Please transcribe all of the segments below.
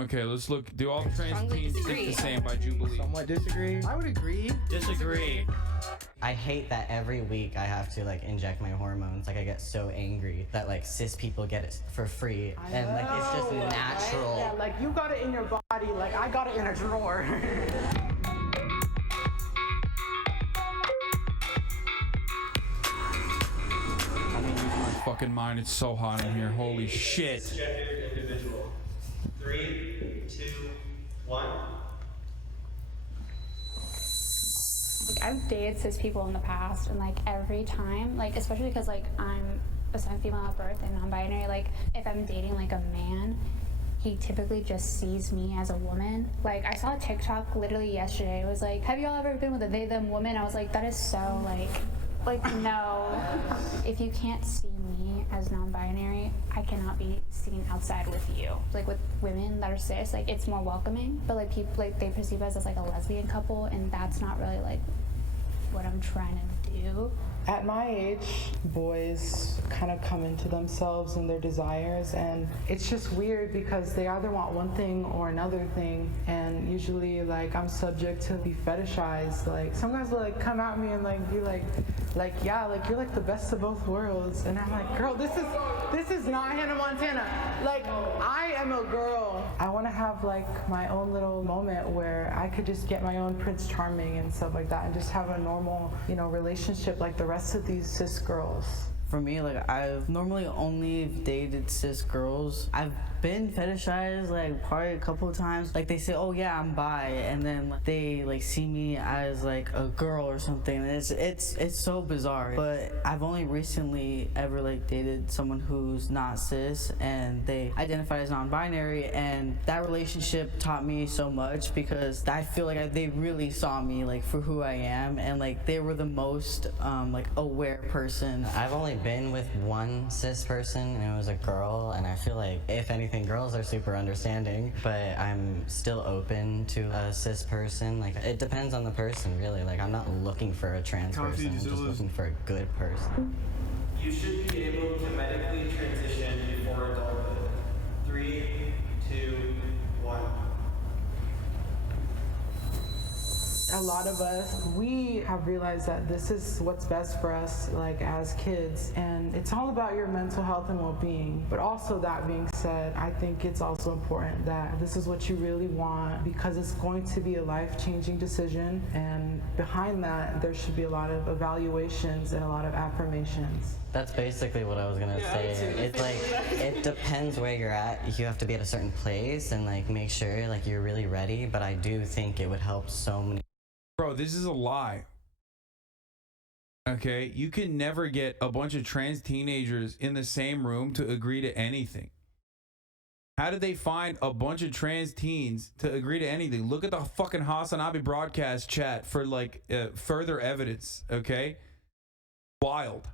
Okay, let's look. Do all the trans Strongly teens disagree. think the same by Jubilee? Somewhat disagree. I would agree. Disagree. I hate that every week I have to like inject my hormones. Like I get so angry that like cis people get it for free, and like it's just natural. Yeah, like you got it in your body, like I got it in a drawer. I'm gonna lose my fucking mind. It's so hot in here. Holy shit. Cisgendered individual. 3, 2, 1. Like, I've dated cis people in the past, and like every time, like especially because like I'm a female at birth and non-binary, like if I'm dating like a man, he typically just sees me as a woman. Like I saw a TikTok literally yesterday. It was like, have y'all ever been with a they them woman? I was like, that is so like no. If you can't see me as non-binary, I cannot be seen outside with you. Like with women that are cis, like it's more welcoming. But like people, like they perceive us as like a lesbian couple, and that's not really like what I'm trying to do. At my age, boys kind of come into themselves and their desires, and it's just weird because they either want one thing or another thing, and usually like I'm subject to be fetishized. Like some guys will like come at me and like be like yeah, like you're like the best of both worlds, and I'm like, girl, this is not Hannah Montana. Like I am a girl. I want to have like my own little moment where I could just get my own Prince Charming and stuff like that, and just have a normal, you know, relationship like the rest of these cis girls. For me, like I've normally only dated cis girls. I've been fetishized like probably a couple of times. Like they say, oh yeah, I'm bi, and then like, they like see me as like a girl or something. And it's so bizarre. But I've only recently ever like dated someone who's not cis, and they identify as non-binary, and that relationship taught me so much because I feel like they really saw me like for who I am, and like they were the most like aware person. I've only been with one cis person, and it was a girl, and I feel like if anything, girls are super understanding, but I'm still open to a cis person. Like it depends on the person, really. Like I'm not looking for a trans person, I'm just looking for a good person. You should be able to medically transition before adulthood. 3, 2, 1. A lot of us, we have realized that this is what's best for us, like as kids, and it's all about your mental health and well-being. But also, that being said, I think it's also important that this is what you really want, because it's going to be a life-changing decision, and behind that there should be a lot of evaluations and a lot of affirmations. That's basically what I was gonna say. It's like, it depends where you're at. You have to be at a certain place and like make sure like you're really ready, but I do think it would help so many. Bro, this is a lie. Okay, you can never get a bunch of trans teenagers in the same room to agree to anything. How did they find a bunch of trans teens to agree to anything? Look at the fucking Hasanabi broadcast chat for like further evidence, okay? Wild.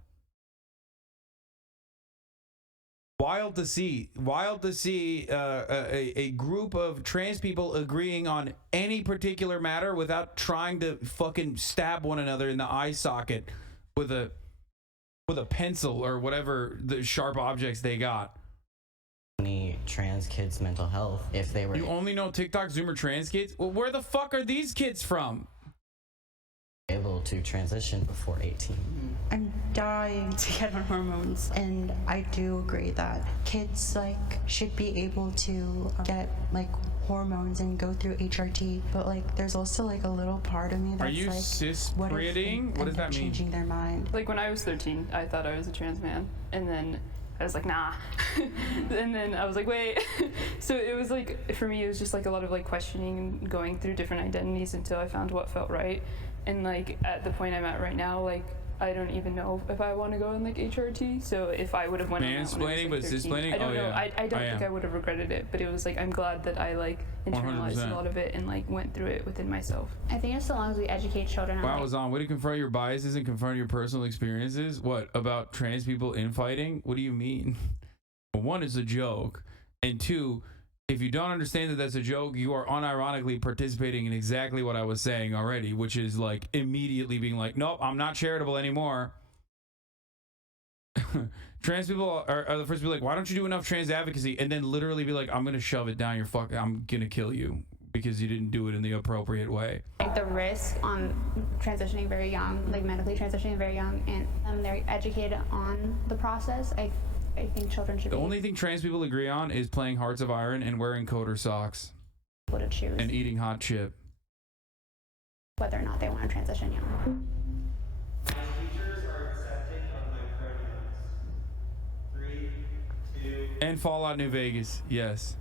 Wild to see a group of trans people agreeing on any particular matter without trying to fucking stab one another in the eye socket with a pencil or whatever the sharp objects they got. Any trans kids' mental health if they were. You only know TikTok Zoomer trans kids? Well, where the fuck are these kids from? Able to transition before 18. I'm dying to get on hormones, and I do agree that kids like should be able to get like hormones and go through HRT, but like there's also like a little part of me that's are you like, cis-breeding? What does that mean? Changing their mind. Like when I was 13, I thought I was a trans man, and then I was like, nah. And then I was like, wait. So it was like, for me, it was just like a lot of like questioning and going through different identities until I found what felt right. And like at the point I'm at right now, like I don't even know if I want to go in like HRT. So if I would have went mansplaining, but cisplaining, I don't know. Yeah. I don't think I would have regretted it, but it was like I'm glad that I like internalized 100%. a lot of it and like went through it within myself. I think as long as we educate children. Wow, was on. Way to confront your biases and confront your personal experiences. What about trans people infighting? What do you mean? Well, one, it's a joke, and two, if you don't understand that that's a joke, you are unironically participating in exactly what I was saying already, which is like immediately being like, nope, I'm not charitable anymore. Trans people are the first to be like, why don't you do enough trans advocacy? And then literally be like, I'm gonna shove it down your I'm gonna kill you because you didn't do it in the appropriate way. Like the risk on transitioning very young, like medically transitioning very young, and they're educated on the process. I think children should The only thing trans people agree on is playing Hearts of Iron and wearing coder socks. Able to choose. And eating hot chip. Whether or not they want to transition young. My teachers are accepting of my pronouns. 3, 2. And Fallout New Vegas, yes.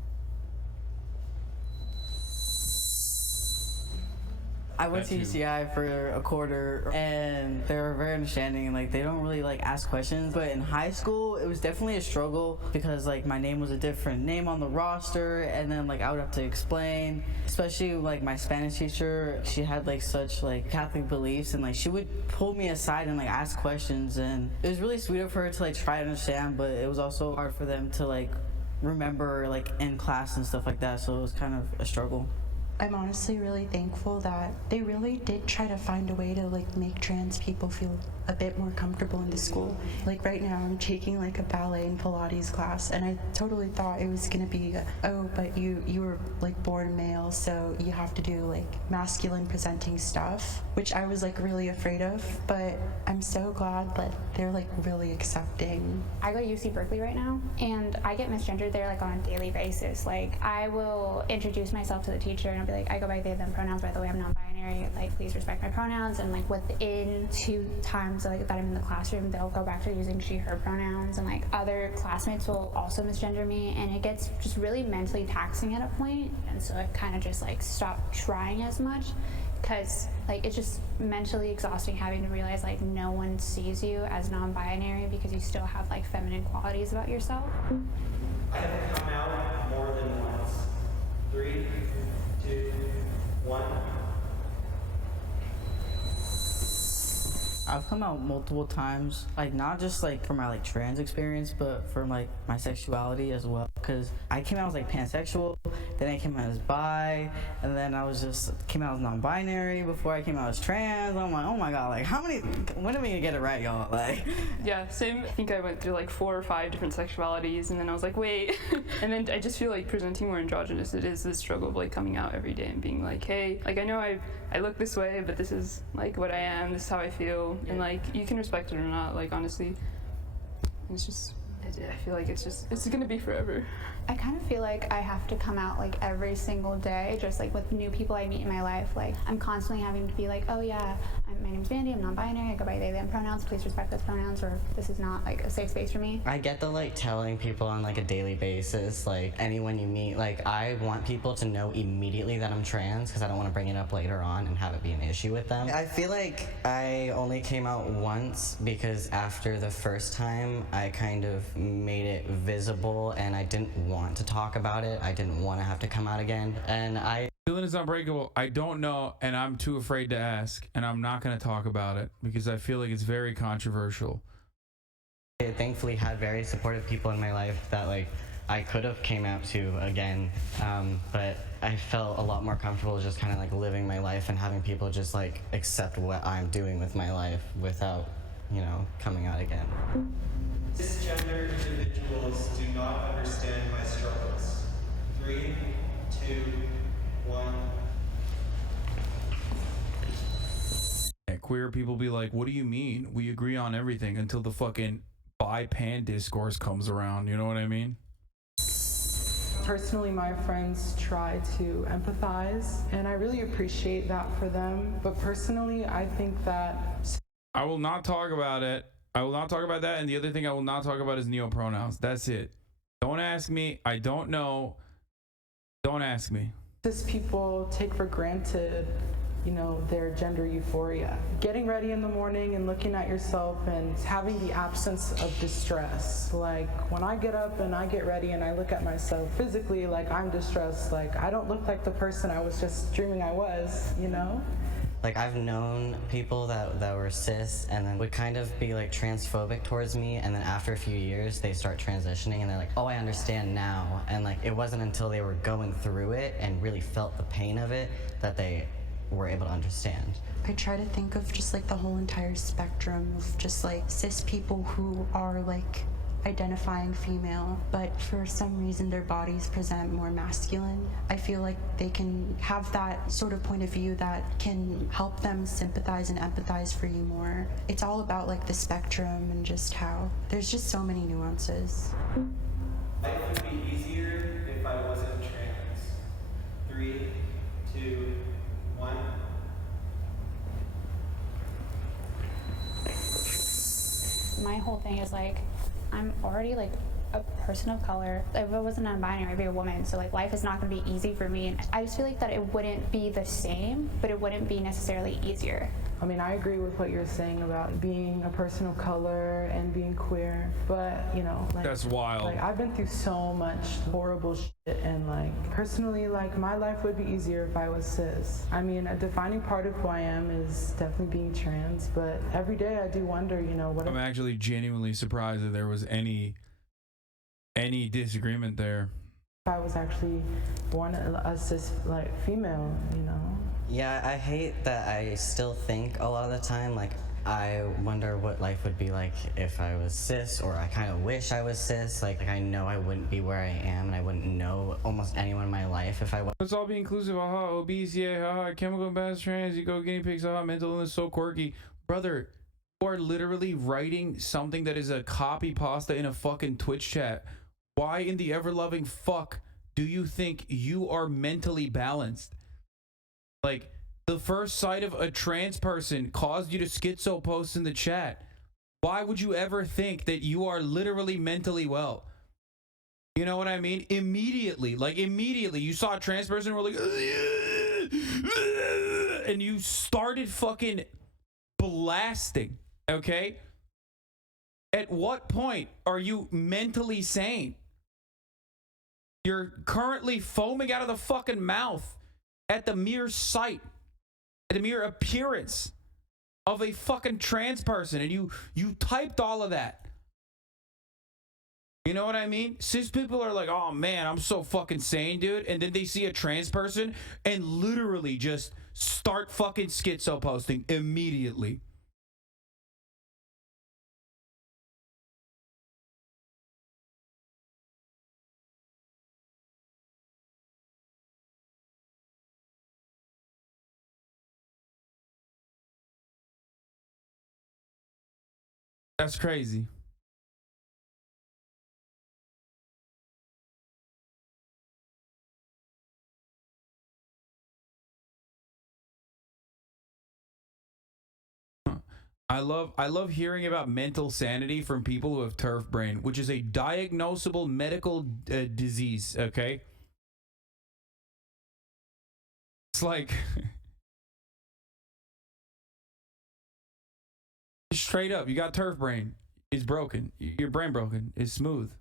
I went to That too. UCI for a quarter, and they were very understanding, and like they don't really like ask questions. But in high school, it was definitely a struggle because like my name was a different name on the roster, and then like I would have to explain. Especially like my Spanish teacher, she had like such like Catholic beliefs, and like she would pull me aside and like ask questions, and it was really sweet of her to like try to understand, but it was also hard for them to like remember like in class and stuff like that. So it was kind of a struggle. I'm honestly really thankful that they really did try to find a way to like make trans people feel a bit more comfortable in the school. Like right now I'm taking like a ballet and Pilates class, and I totally thought it was gonna be, oh, but you were like born male, so you have to do like masculine presenting stuff, which I was like really afraid of, but I'm so glad that they're like really accepting. I go to UC Berkeley right now, and I get misgendered there like on a daily basis. Like I will introduce myself to the teacher and I'll be like, I go by they, them pronouns, by the way, I'm non-binary, like please respect my pronouns. And like within 2 times like that I'm in the classroom, they'll go back to using she, her pronouns, and like other classmates will also misgender me, and it gets just really mentally taxing at a point. And so I've kind of just like stopped trying as much, because like it's just mentally exhausting having to realize like no one sees you as non-binary because you still have like feminine qualities about yourself. I have come out more than once. 3, 2, 1. I've come out multiple times, like not just like for my like trans experience, but for like my sexuality as well. Cause I came out as like pansexual, then I came out as bi, and then I was just came out as non-binary before I came out as trans. I'm like, oh my god, like when are we gonna get it right, y'all? Like, Yeah, same. I think I went through like 4 or 5 different sexualities, and then I was like, wait. And then I just feel like presenting more androgynous, it is this struggle of like coming out every day and being like, hey, like I know I look this way, but this is like what I am, this is how I feel, and like you can respect it or not, like honestly. It's just, I feel like it's gonna be forever. I kind of feel like I have to come out like every single day, just like with new people I meet in my life. Like I'm constantly having to be like, oh yeah, my name's Vandy, I'm non-binary, I go by they, them pronouns, please respect those pronouns, or this is not like a safe space for me. I get the like telling people on like a daily basis, like anyone you meet, like I want people to know immediately that I'm trans because I don't want to bring it up later on and have it be an issue with them. I feel like I only came out once because after the first time I kind of made it visible and I didn't want to talk about it. I didn't want to have to come out again, and Feeling is unbreakable. I don't know, and I'm too afraid to ask, and I'm not going to talk about it because I feel like it's very controversial. I thankfully had very supportive people in my life that like I could have came out to again, but I felt a lot more comfortable just kind of like living my life and having people just like accept what I'm doing with my life without, you know, coming out again. Cisgender individuals do not understand my struggles. 3, 2, 1. And queer people be like, what do you mean? We agree on everything until the fucking bi-pan discourse comes around. You know what I mean? Personally, my friends try to empathize, and I really appreciate that for them. But personally, I think that I will not talk about it. I will not talk about that. And the other thing I will not talk about is neopronouns. That's it. Don't ask me. I don't know. Don't ask me. cis people take for granted, you know, their gender euphoria. Getting ready in the morning and looking at yourself and having the absence of distress. Like when I get up and I get ready and I look at myself physically, like I'm distressed, like I don't look like the person I was just dreaming I was, you know? Like I've known people that were cis and then would kind of be like transphobic towards me, and then after a few years they start transitioning and they're like, oh, I understand now. And like it wasn't until they were going through it and really felt the pain of it that they were able to understand. I try to think of just like the whole entire spectrum of just like cis people who are like identifying female, but for some reason their bodies present more masculine. I feel like they can have that sort of point of view that can help them sympathize and empathize for you more. It's all about like the spectrum and just how there's just so many nuances. Life would be easier if I wasn't trans. 3, 2, 1. My whole thing is like, I'm already like a person of color. If I wasn't non-binary, I'd be a woman. So like life is not going to be easy for me. And I just feel like that it wouldn't be the same, but it wouldn't be necessarily easier. I mean, I agree with what you're saying about being a person of color and being queer, but you know, like That's wild. Like I've been through so much horrible shit, and like personally, like my life would be easier if I was cis. I mean, a defining part of who I am is definitely being trans, but every day I do wonder, you know, what I'm actually genuinely surprised that there was any disagreement there. if I was actually born a cis like female, you know? Yeah, I hate that I still think a lot of the time, like, I wonder what life would be like if I was cis, or I kind of wish I was cis. Like, I know I wouldn't be where I am, and I wouldn't know almost anyone in my life if I was. Let's all be inclusive. Haha, obese, yeah, haha, chemical imbalance, trans, you go guinea pigs, haha, mental illness, so quirky. Brother, you are literally writing something that is a copy pasta in a fucking Twitch chat. Why in the ever-loving fuck do you think you are mentally balanced? Like, the first sight of a trans person caused you to schizo post in the chat. Why would you ever think that you are literally mentally well? You know what I mean? Immediately, you saw a trans person and were like, and you started fucking blasting, okay? At what point are you mentally sane? You're currently foaming out of the fucking mouth at the mere sight, at the mere appearance of a fucking trans person, and you typed all of that. You know what I mean? Cis people are like, oh man, I'm so fucking sane, dude. And then they see a trans person and literally just start fucking schizo posting immediately. That's crazy. I love hearing about mental sanity from people who have turf brain, which is a diagnosable medical disease, okay? It's like straight up, you got turf brain. It's broken. Your brain broken. It's smooth.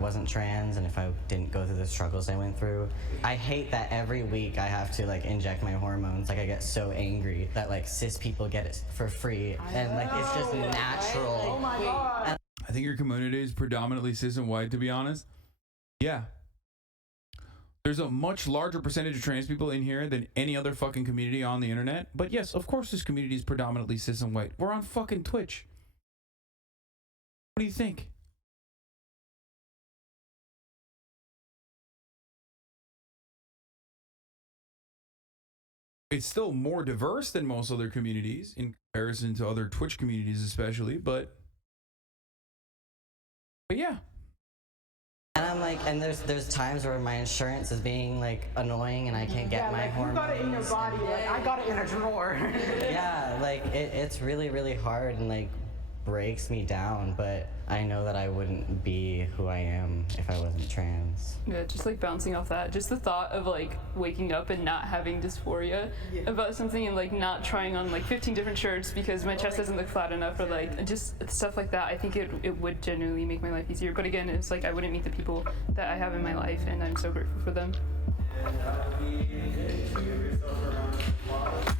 Wasn't trans, and if I didn't go through the struggles I went through. I hate that every week I have to like inject my hormones. Like I get so angry that like cis people get it for free, and like it's just natural. Oh my God. I think your community is predominantly cis and white, to be honest. Yeah. There's a much larger percentage of trans people in here than any other fucking community on the internet. But yes, of course this community is predominantly cis and white. We're on fucking Twitch. What do you think? It's still more diverse than most other communities in comparison to other Twitch communities especially, but yeah. And I'm like, and there's times where my insurance is being like annoying and I can't get my like hormones. You got it in your body, like I got it in a drawer. Yeah, like it's really, really hard and like breaks me down, but I know that I wouldn't be who I am if I wasn't trans. Yeah, just like bouncing off that, just the thought of like waking up and not having dysphoria about something, and like not trying on like 15 different shirts because my chest doesn't look flat enough, or like just stuff like that. I think it would genuinely make my life easier. But again, it's like I wouldn't meet the people that I have in my life, and I'm so grateful for them. And that would be it. So give yourself a round of applause.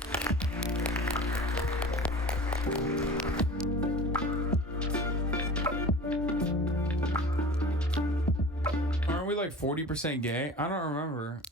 Aren't we like 40% gay? I don't remember.